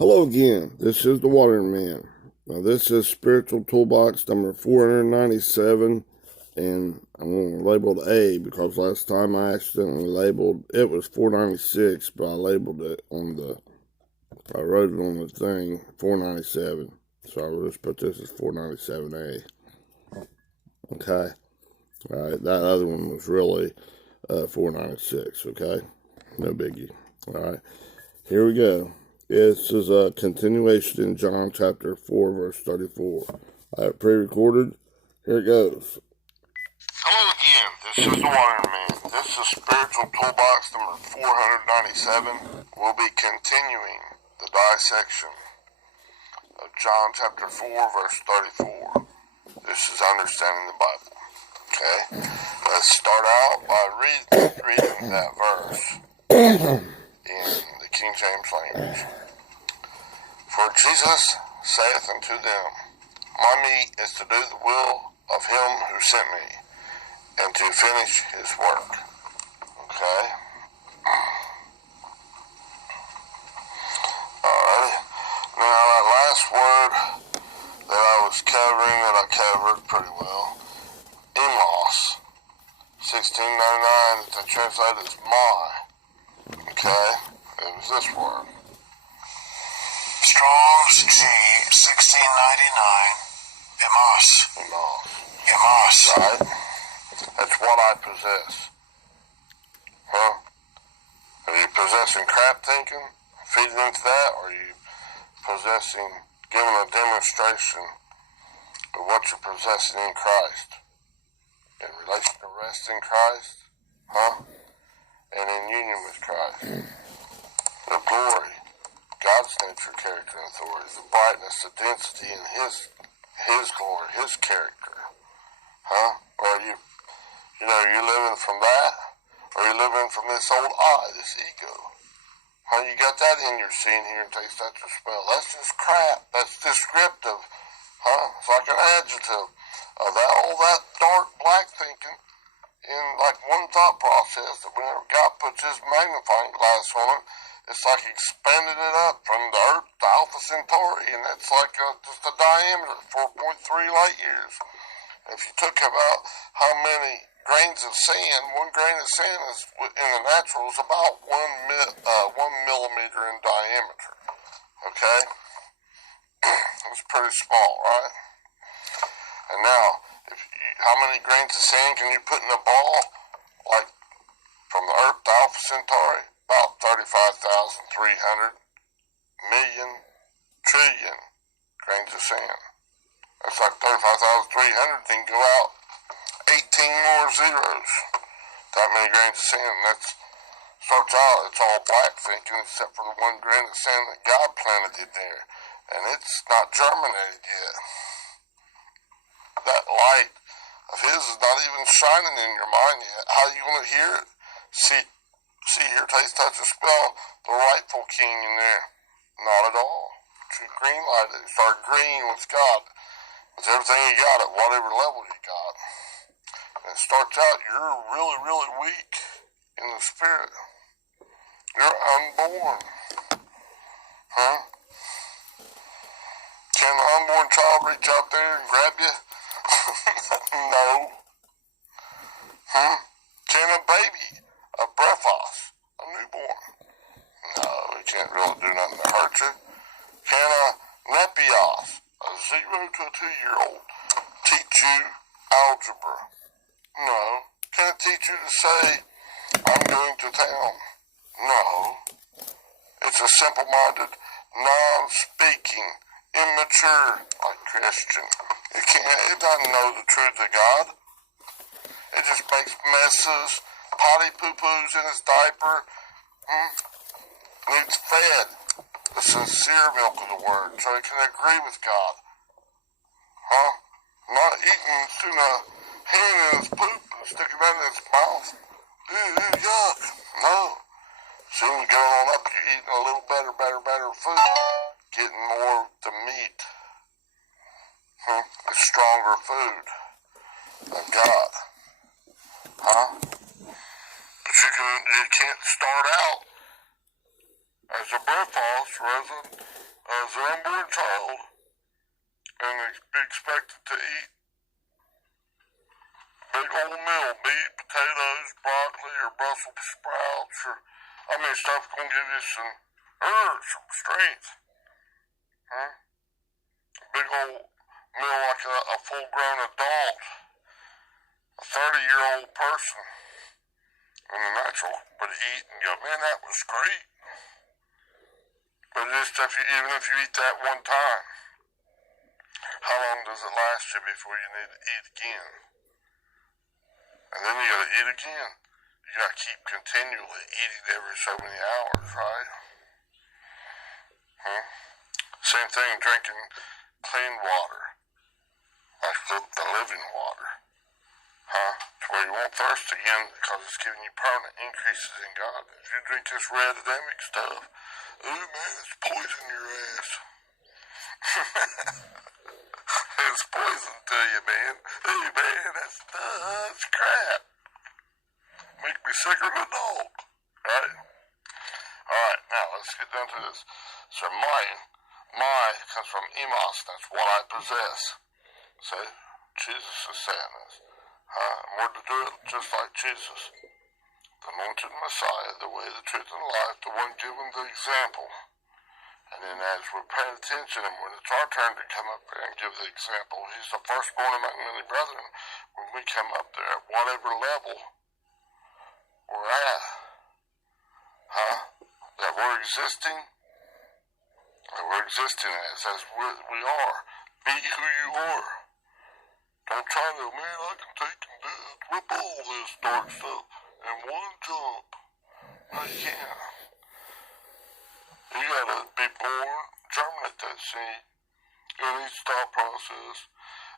Hello again, this is the Waterman. Now this is Spiritual Toolbox number 497, and I'm going to label it A because last time I accidentally labeled, it was 496, but I labeled it I wrote it on the thing, 497. So I will just put this as 497A. Okay, alright, that other one was really 496, okay? No biggie. Alright, here we go. This is a continuation in John chapter 4, verse 34. I have pre-recorded. Here it goes. Hello again, this is the Waterman. This is Spiritual Toolbox number 497. We'll be continuing the dissection of John chapter 4, verse 34. This is understanding the Bible. Okay? Let's start out by reading that verse in the King James language. For Jesus saith unto them, My meat is to do the will of him who sent me, and to finish his work. Okay? Alright. Now that last word that I was covering, that I covered pretty well, in-laws. 1699, they translate as my. Okay? It was this word. Strong's G, 1699, Emas. Emas. Right? That's what I possess. Huh? Are you possessing crap thinking? Feeding into that? Or are you giving a demonstration of what you're possessing in Christ? In relation to rest in Christ? Huh? And in union with Christ. The glory. God's nature, character, and authority, the brightness, the density in His glory, His character. Huh? Or are you living from that? Or are you living from this old I, this ego? Huh? You got that in your seeing, hearing, taste, touch, or smell. That's just crap. That's descriptive. Huh? It's like an adjective of all that dark black thinking in like one thought process that whenever God puts His magnifying glass on it, it's like expanding it up from the Earth to Alpha Centauri, and it's like just a diameter, 4.3 light years. If you took about how many grains of sand, one grain of sand is in the natural is about 1 millimeter in diameter. Okay? It's pretty small, right? And now, how many grains of sand can you put in a ball? Like from the Earth to Alpha Centauri? About 35,300 million trillion grains of sand. That's like 35,300, then go out 18 more zeros. That many grains of sand. That starts out, it's all black thinking except for the one grain of sand that God planted in there. And it's not germinated yet. That light of His is not even shining in your mind yet. How are you going to hear it? See, hear, taste, touch, and smell the rightful king in there. Not at all. True green light. Start green with God. With everything you got at whatever level you got. And it starts out, you're really, really weak in the spirit. You're unborn. Huh? Can an unborn child reach out there and grab you? No. Huh? Can a baby, a brephos, a newborn? No, he can't really do nothing to hurt you. Can a nepios, a 0 to a 2-year-old, teach you algebra? No. Can it teach you to say, I'm going to town? No. It's a simple-minded, non-speaking, immature, like Christian. It doesn't know the truth of God. It just makes messes, potty poo-poos in his diaper. Needs fed. The sincere milk of the word, so he can agree with God. Huh? Not eating tuna hand in his poop and sticking that in his mouth. Ew, yuck. No. Soon as going on up, you're eating a little better food. Getting more of the meat. The stronger food of God. Huh? But you can't start out as a birthhouse resident, as an unborn child, and be expected to eat big old meal, meat, potatoes, broccoli, or Brussels sprouts, or, stuff gonna give you some herbs, some strength. Huh? A big old meal like a full-grown adult, a 30-year-old person, in the natural would eat and go, man, that was great. But just even if you eat that one time, how long does it last you before you need to eat again? And then you gotta eat again. You gotta keep continually eating every so many hours, right? Same thing, drinking clean water, like the living water. To where you won't thirst again because it's giving you permanent increases in God. If you drink this red Adamic stuff, ooh man, it's poison your ass. It's poison to you, man. Hey man, that's crap. Make me sicker than a dog. Right? Alright, now let's get down to this. So my comes from emos, that's what I possess. See? Jesus is saying this. And we're to do it just like Jesus. The anointed Messiah, the way, the truth, and the life, the one given the example. And then as we're paying attention, and when it's our turn to come up there and give the example, he's the firstborn among many brethren. When we come up there at whatever level we're at, that we're existing as we are. Be who you are. Don't try to, man, I can take and rip all this dark stuff in one jump. No, you can't. You gotta be born, germinate that seed, in each thought process,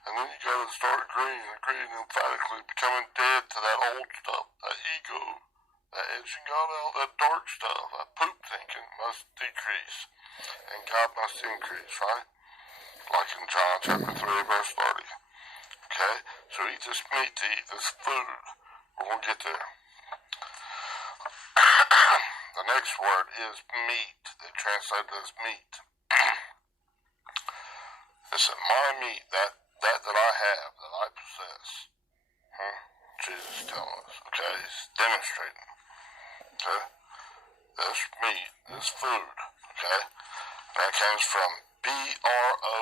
and then you gotta start agreeing emphatically, becoming dead to that old stuff, that ego, that edging God out, that dark stuff, that poop thinking must decrease, and God must increase, right? Like in John chapter 3, verse 30. Okay? So eat this meat to eat this food. We're gonna get there. The next word is meat. They translate it as meat. Listen, my meat, that I have, that I possess. Jesus is telling us, okay? He's demonstrating. Okay? This meat, this food, okay? That comes from BROMA,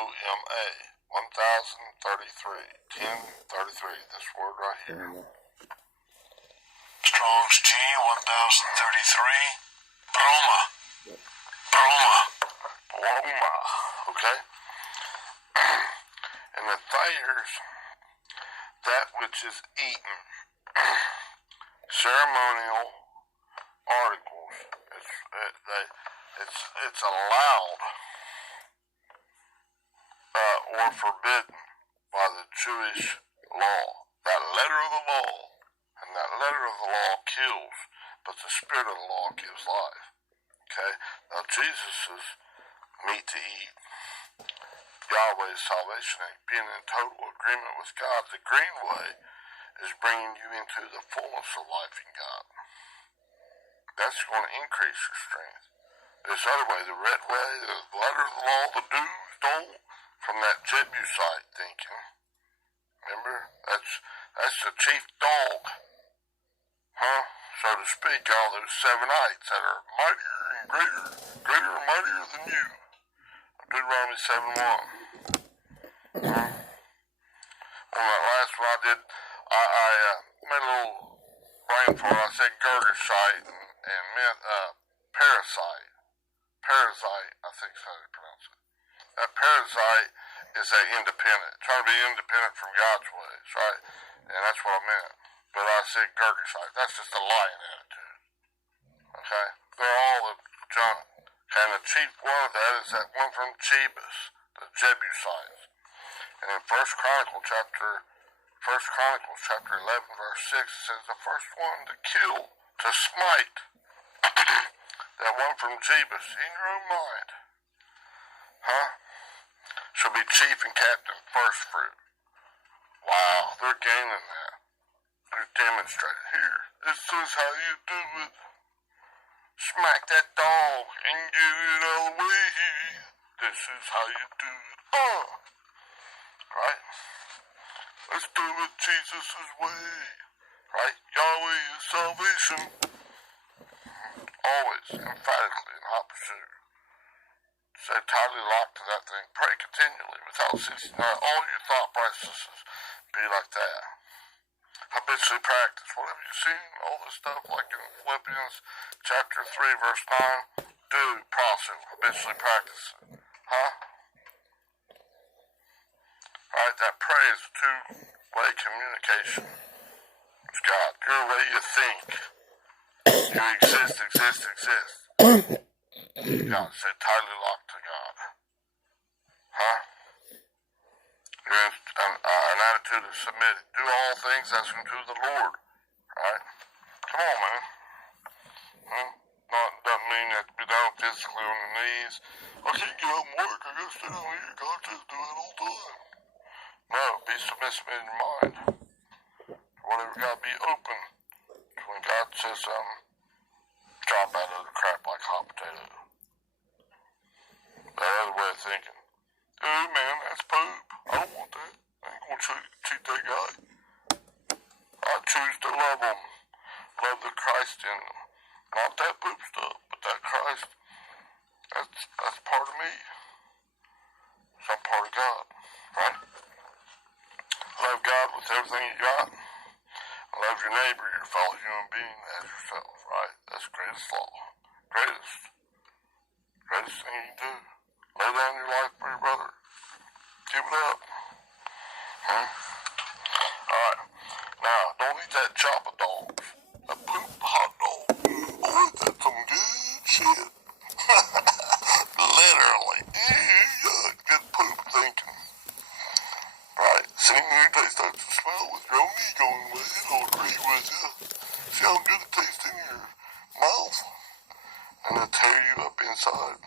1033, this word right here. Strong's G 1033. Broma. Okay? And the Thayers, that which is eaten. Ceremonial articles. It's allowed or forbidden by the Jewish law. That letter of the law. And that letter of the law kills, but the spirit of the law gives life. Okay? Now Jesus' meat to eat, Yahweh's salvation, and being in total agreement with God. The green way is bringing you into the fullness of life in God. That's going to increase your strength. This other way, the red way, the letter of the law, the do's, don't, from that Jebusite thinking. Remember? That's the chief dog. So to speak, all those 7-ites that are mightier and greater and mightier than you. Deuteronomy 7:1. On that last one I did, I made a little brain for it. I said Gergersite and meant parasite. Parasite, I think is how you pronounce it. That parasite is a independent, trying to be independent from God's ways, right? And that's what I meant. But I said Gergersite. That's just a lying attitude. Okay? They're all the junk. Okay, and the chief one of that is that one from Jebus, the Jebusites. And in 1 Chronicles chapter 11, verse 6, it says the first one to kill, to smite, that one from Jebus, in your own mind, shall be chief and captain, first fruit. Wow, they're gaining that. They're demonstrating here. This is how you do it. Smack that dog and get it out of the way. This is how you do it. Right? Let's do it Jesus' way. Right? Yahweh is salvation. Always, emphatically, in hot pursuit. Stay tightly locked to that thing. Pray continually without ceasing. Let all your thought processes be like that. Habitually practice. What have you seen? All this stuff like in Philippians chapter 3 verse 9. Do, process, habitually practice it. Huh? Alright, that pray is a two-way communication. It's God. Your way you think. You exist. God, stay tightly locked to God. Huh? An attitude of submitting. Do all things as unto the Lord. Right? Come on, man. Doesn't mean you have to be down physically on your knees. I can't get up and work. I gotta stay down here. God says do it all the time. No, be submissive in your mind. Whatever, gotta be open. When God says something, drop out of the crap like hot potato. That other way of thinking. Hey man, that's poop. I don't want that. I ain't gonna cheat that guy. I choose to love them. Love the Christ in them. Not that poop stuff, but that Christ. That's part of me. So I'm part of God. Right? Love God with everything you got. Love your neighbor, your fellow human being, as yourself. Right? That's the greatest law. Greatest thing you can do. Lay down your life for your brother. Give it up. Alright. Now, don't eat that chop of dogs. That poop hot dog. Boy, that's some good shit. Literally. Good poop thinking. Right. Seeing you taste that smell with your own ego in the way, it'll agree with you. See how good it tastes in your mouth? And it'll tear you up inside.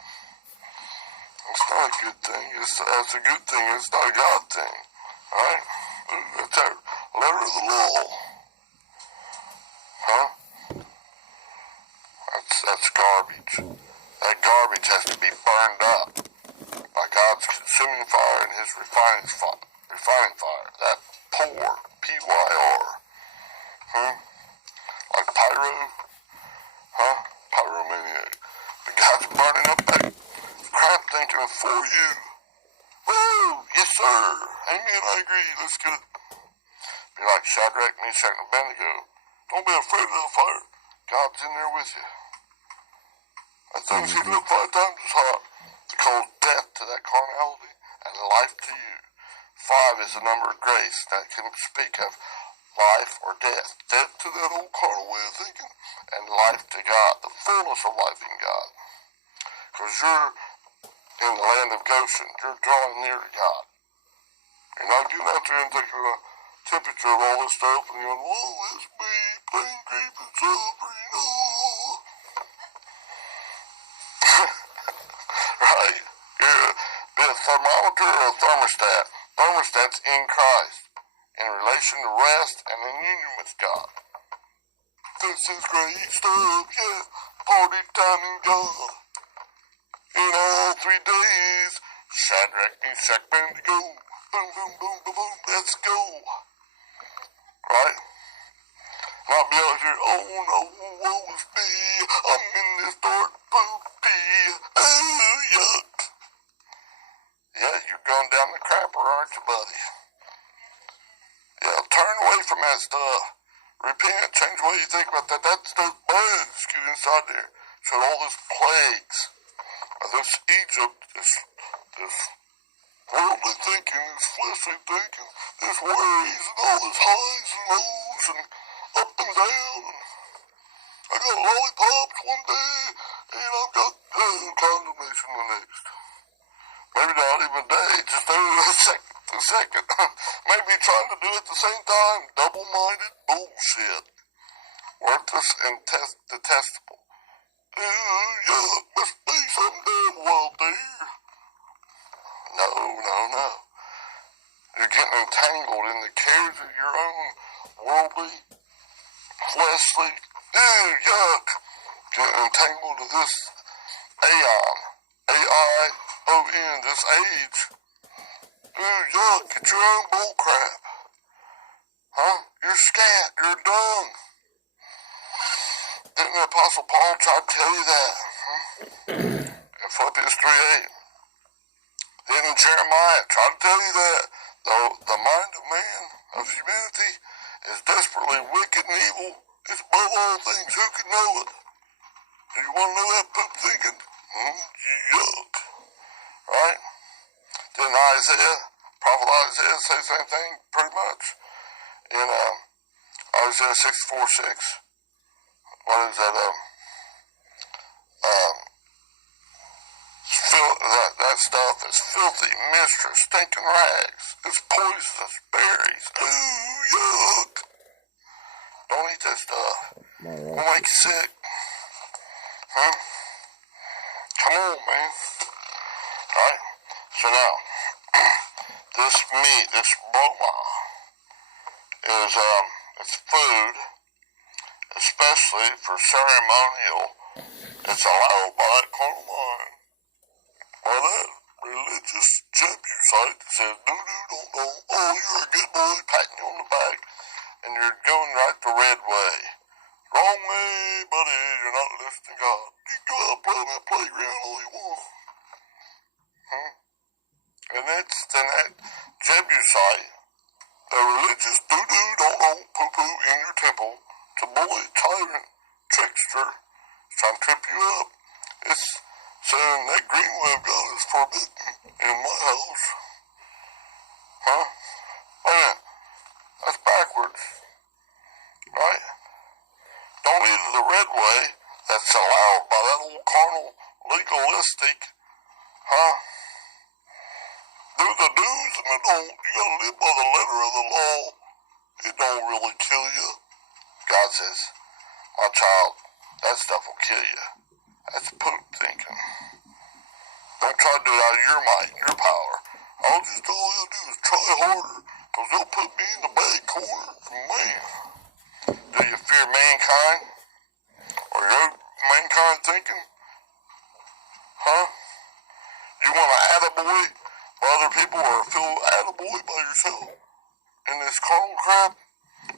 It's not a good thing. That's a good thing. It's not a God thing. Alright? That's our letter of the law. Huh? That's garbage. That garbage has to be burned up by God's consuming fire and his refining fire. That pour, P-Y-R. Like pyro. Huh? Pyromaniac. But God's burning up that crap thinking for you. Woo! Yes, sir. Amen, I agree. Let's get it. Be like Shadrach, Meshach, and Abednego. Don't be afraid of the fire. God's in there with you. That thing's heating up 5 times as hot. It calls death to that carnality and life to you. 5 is the number of grace that can speak of life or death. Death to that old carnal way of thinking, and life to God, the fullness of life in God. Because you're in the land of Goshen, you're drawing near to God. You're not getting out there and taking a temperature of all this stuff and you're going, whoa, it's me, plain grape and celebrity, Right? Be a thermometer or a thermostat. Thermostat's in Christ, in relation to rest and in union with God. This is great stuff, yeah. Party time in God. In all 3 days, Shadrach, Meshach, Abednego. Boom, boom, boom, boom, boom, let's go. Right? Not be out here, oh no, woe is me. I'm in this dark poopy. Oh, yuck. Yeah, you're going down the crapper, aren't you, buddy? Yeah, turn away from that stuff. Repent, change the way you think about that. That stuff bugs get inside there. So all this plagues of this Egypt, this worldly thinking, this fleshly thinking, this worries and all this highs and lows and up and down. I got lollipops one day and I've got condemnation the next. Maybe not even a day, just a second. Maybe trying to do it at the same time. Double-minded bullshit. Worthless and detestable. Yuck, must be some devil out there. No. You're getting entangled in the cares of your own worldly, fleshly, yuck, getting entangled to this aeon, A-I-O-N, this age. Ooh, yuck, get your own bull crap. Huh? You're scat, you're dung. Didn't the Apostle Paul try to tell you that? In Philippians 3:8. Didn't Jeremiah try to tell you that? The mind of man, of humanity, is desperately wicked and evil. It's above all things. Who can know it? Do you want to know that poop thinking? Yuck. Right? Didn't Prophet Isaiah say the same thing pretty much? In Isaiah 64:6. What is that? That stuff is filthy, mistress, stinking rags. It's poisonous berries. Ooh, yuck. Don't eat that stuff. It'll make you sick. Huh? Come on, man. Alright? So now, this meat, this broma, is, it's food, especially for ceremonial. It's allowed by that carnal mind. By that religious Jebusite that says, don't. Oh, you're a good boy, patting you on the back, and you're going right the red way. Wrong way, buddy, you're not listening to God. You go out and play on that playground all you want. And that's that Jebusite, the religious don't poo-poo in your temple, it's a bully, tyrant, trickster, trying to trip you up. It's saying that green way of God is forbidden in my house. Huh? Oh yeah, that's backwards. Right? Don't eat the red way that's allowed by that old carnal, legalistic, do the do's and the don't. You gotta live by the letter of the law. It don't really kill you. God says, my child, that stuff will kill you. That's poop thinking. Don't try to do it out of your might and your power. All you do is try harder, because they'll put me in the bad corner from man. Do you fear mankind? Or your mankind thinking? Huh? You want an attaboy by other people, or feel attaboy by yourself in this carnal crap?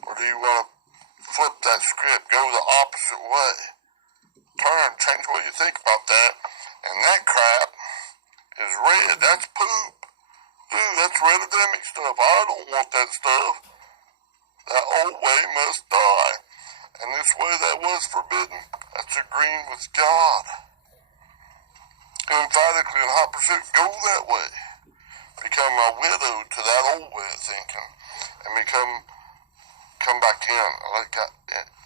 Or do you want to flip that script, go the opposite way? Turn, change what you think about that. And that crap is red. That's poop. Dude, that's red Adamic stuff. I don't want that stuff. That old way must die. And this way that was forbidden, that's agreeing with God. Emphatically in hot pursuit, go that way. Become a widow to that old way of thinking. And come back in. Let God,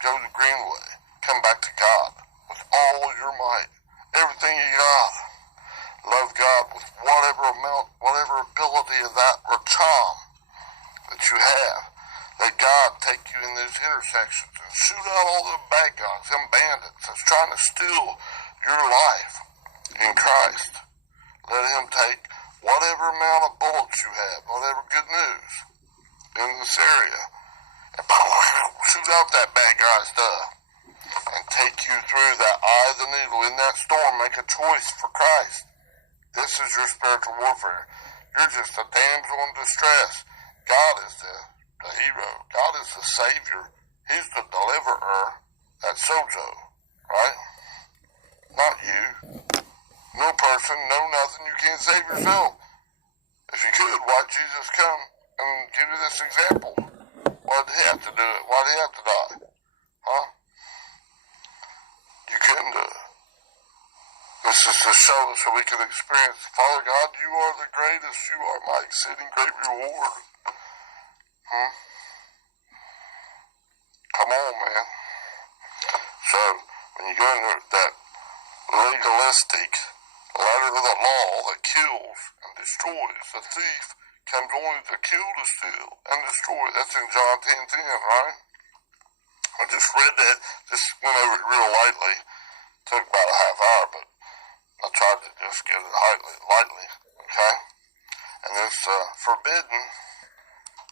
go the green way. Come back to God with all your might. Everything you got. Love God with whatever amount, whatever ability of that or charm that you have. Let God take you in those intersections and shoot out all the bad guys, them bandits that's trying to steal your life in Christ. Let Him take whatever amount of bullets you have, whatever good news in this area, and shoot out that bad guy stuff and take you through that eye of the needle in that storm. Make a choice for Christ. This is your spiritual warfare. You're just a damsel in distress. God is the hero. God is the Savior. He's the deliverer. That's sozo, right? Not you. No person, no nothing. You can't save yourself. If you could, why'd Jesus come and give you this example? Why'd He have to do it? Why'd He have to die? Huh? You couldn't do it. This is to show us so we can experience, Father God, you are the greatest. You are my exceeding great reward. Come on, man. So, when you go into that legalistic letter of the law that kills and destroys, the thief comes only to kill, to steal, and destroy. That's in John 10:10, right? I just read that, just went over it real lightly. Took about a half hour, but I tried to just get it lightly, okay? And it's forbidden,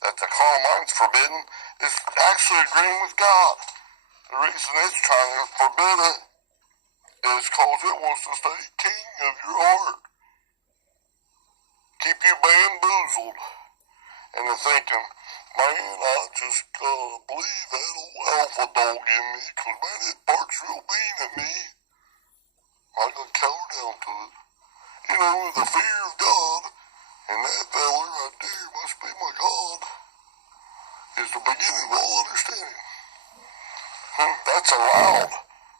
that the carnal mind's forbidden, is actually agreeing with God. The reason it's trying to forbid it It's because it wants to stay king of your heart. Keep you bamboozled into thinking, man, I just believe that old alpha dog in me, because, man, it barks real mean at me. I got cower down to it. You know, the fear of God, and that fella right there must be my God, is the beginning of all understanding. That's allowed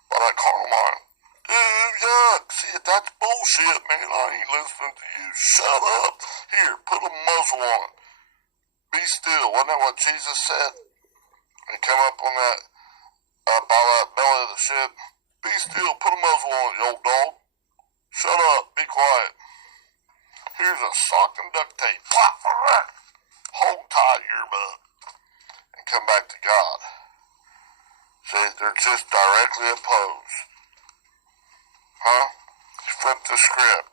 by that carnal mind. Dude, yuck. See, that's bullshit, man. I ain't listening to you. Shut up. Here, put a muzzle on it. Be still. Wasn't that what Jesus said? He come up on that, by that belly of the ship. Be still. Put a muzzle on it, you old dog. Shut up. Be quiet. Here's a sock and duct tape. Hold tight your butt. And come back to God. See, they're just directly opposed. Flip the script.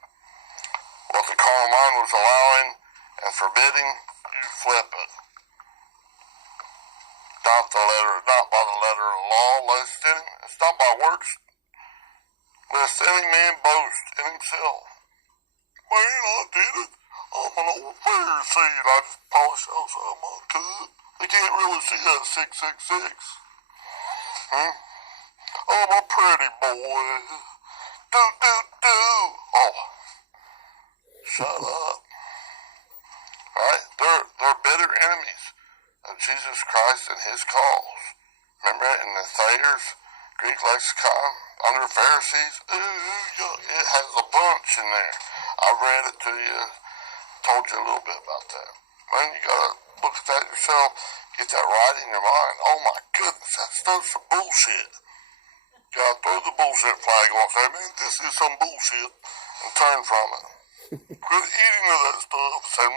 What the carnal mind was allowing and forbidding, you flip it. Not by the letter of law, lest any, it's not by works, lest any man boast in himself. Man, I did it. I'm an old Pharisee and I just polish out some I could. They can't really see that 666. I'm a pretty boy. Do. Oh, shut up. Right? They're bitter enemies of Jesus Christ and his cause. Remember it in the Thayer's Greek lexicon under Pharisees? It has a bunch in there. I read it to you, told you a little bit about that. Man, you gotta look at that yourself, get that right in your mind. Oh my goodness, that stuff's some bullshit. You gotta throw the bullshit flag on, say, man, this is some bullshit, and turn from it. Quit eating of that stuff, say,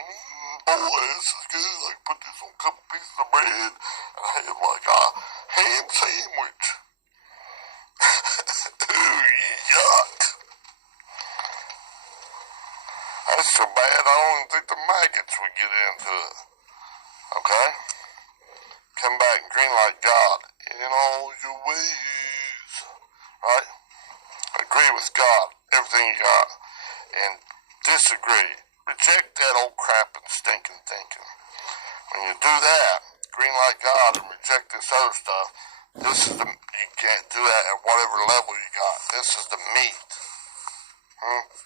boy, this is good. I can put this on a couple pieces of bread and have like a ham sandwich. Ooh, yuck. That's so bad, I don't even think the maggots would get into it. Okay? Come back and green like God in all your ways. Right? Agree with God, everything you got. And disagree. Reject that old crap and stinking thinking. When you do that, green like God, and reject this other stuff, you can't do that at whatever level you got. This is the meat.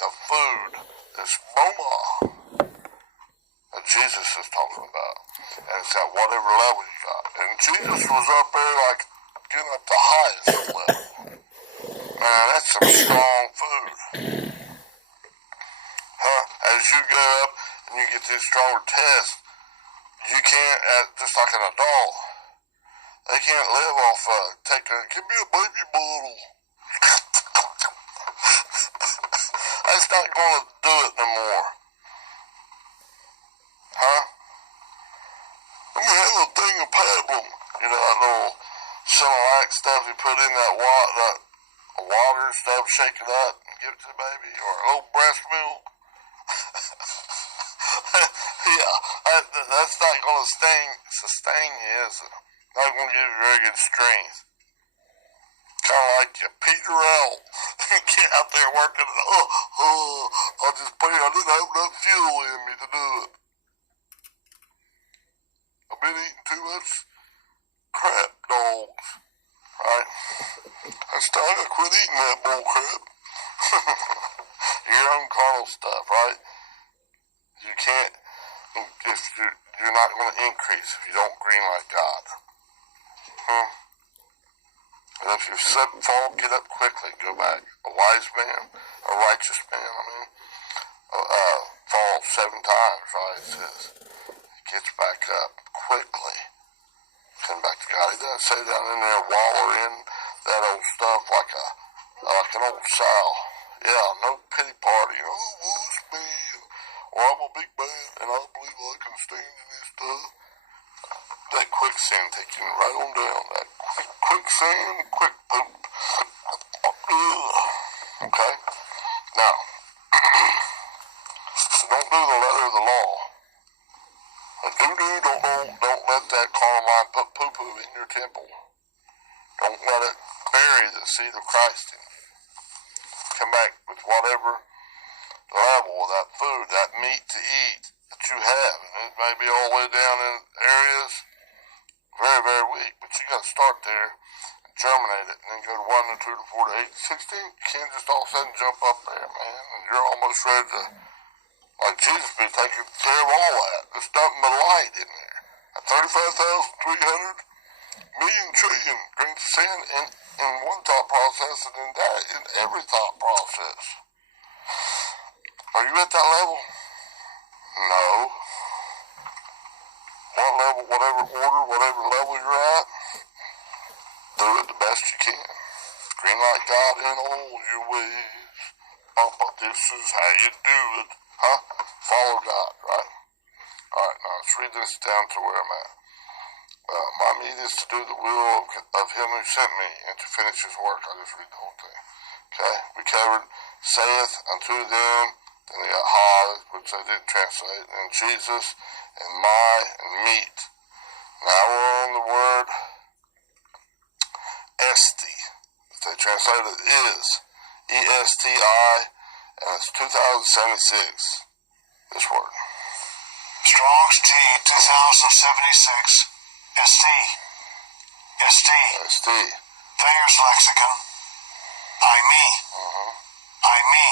The food. This boma that Jesus is talking about. And it's at whatever level you got. And Jesus was up there like getting up the highest level. Man, that's some strong food. As you go up and you get these stronger tests, you can't, just like an adult, they can't live off give me a baby bottle. That's not going to do it no more. Let me have a thing of pablum. You know, that little Similac stuff you put in that water stuff, shake it up and give it to the baby, or a little breast milk. Yeah, that's not going to sustain you, is it? Not going to give you very good strength. Kind of like you peter out. Get out there working. I just pray I didn't have enough fuel in me to do it. I've been eating too much crap dogs. Right? It's time to quit eating that bull crap. Your own carnal stuff, right? You can't, if you're not going to increase if you don't green like God. And if you fall, get up quickly, go back. A wise man, a righteous man, falls 7 times, right? It says, he gets back up quickly. Come back to God. He doesn't say down in there, waller in that old stuff like an old sow. Yeah, no pity party. Oh, well, it's me. Or I'm a big man and I believe I can stand in this stuff. That quicksand taking right on down. That quicksand, quick poop. Okay? Now, don't do the letter of the law. Don't let that carnal mind put poo-poo in your temple. Don't let it bury the seed of Christ in you. come back with whatever level of that food, that meat to eat that you have. And it may be all the way down in areas very, very weak, but you got to start there and germinate it, and then go to 1 to 2 to 4 to 8 to 16. You can't just all of a sudden jump up there, man, and you're almost ready to, like Jesus be taking care of all that. There's nothing but light in there. At 35,300 million trillion grains of sand in one thought process, and then that in every thought process. Are you at that level? No. What level, whatever order, whatever level you're at, do it the best you can. Green light God in all your ways. But this is how you do it. Huh? Follow God, right? Alright, now let's read this down to where I'm at. My meat is to do the will of him who sent me and to finish his work. I'll just read the whole thing. Okay? We covered saith unto them, then they got ha, which they didn't translate, and Jesus, and my, and meat. Now we're on the word esti. They translated is. E-S-T-I, and it's 2076. This word. Strong's G 2076. ST. ST. Thayer's Lexicon. I me. I me.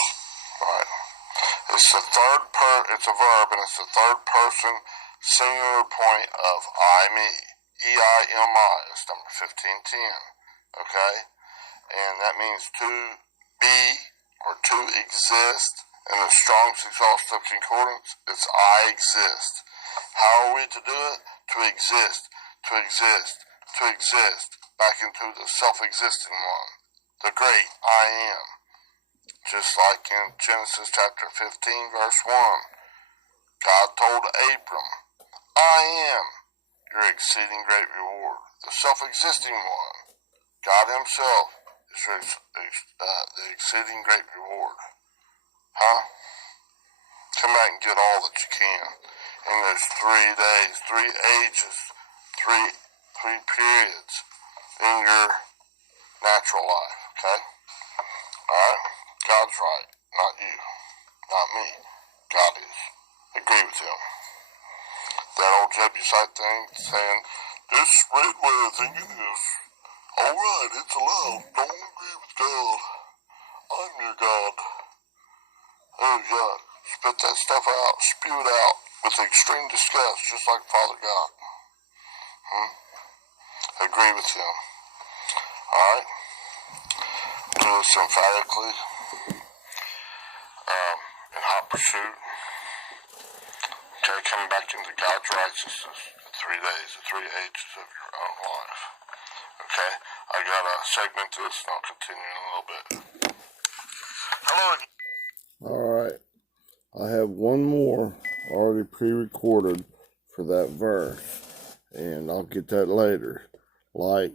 Right. It's the it's a verb, and it's the third person singular point of I me. E-I-M-I. It's number 1510. Okay? And that means to be or to exist. In the Strong's Exhaustive Concordance, it's I exist. How are we to do it? To exist. To exist. To exist. Back into the self-existing one. The great I am. Just like in Genesis chapter 15, verse 1. God told Abram, I am your exceeding great reward. The self-existing one. God himself is the exceeding great reward. Huh? Come back and get all that you can. In those 3 days, 3 ages, three periods in your natural life, okay? Alright? God's right, not you, not me. God is. Agree with him. That old Jebusite thing saying, this red whale thinking is alright, it's allowed. Don't agree with God. I'm your God. Oh God. Spit that stuff out, spew it out with extreme disgust, just like Father God. Agree with him. Alright? Do this emphatically. In hot pursuit. Okay, coming back into God's righteousness. The 3 days, the 3 ages of your own life. Okay? I got a segment to this, and I'll continue in a little bit. Hello again. Alright. I have one more already pre-recorded for that verse, and I'll get that later. Like,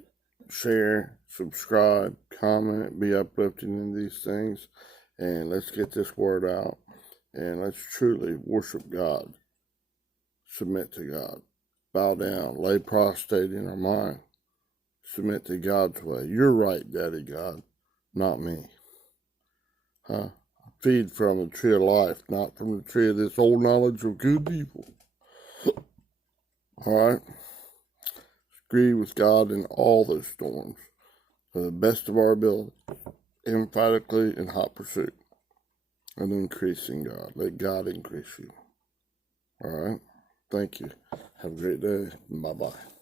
share, subscribe, comment, be uplifting in these things, and let's get this word out, and let's truly worship God, submit to God, bow down, lay prostrate in our mind, submit to God's way. You're right, Daddy God, not me. Huh? Feed from the tree of life, not from the tree of this old knowledge of good and evil. Alright? Agree with God in all those storms, to the best of our ability, emphatically in hot pursuit, and increasing God. Let God increase you. Alright? Thank you. Have a great day. Bye-bye.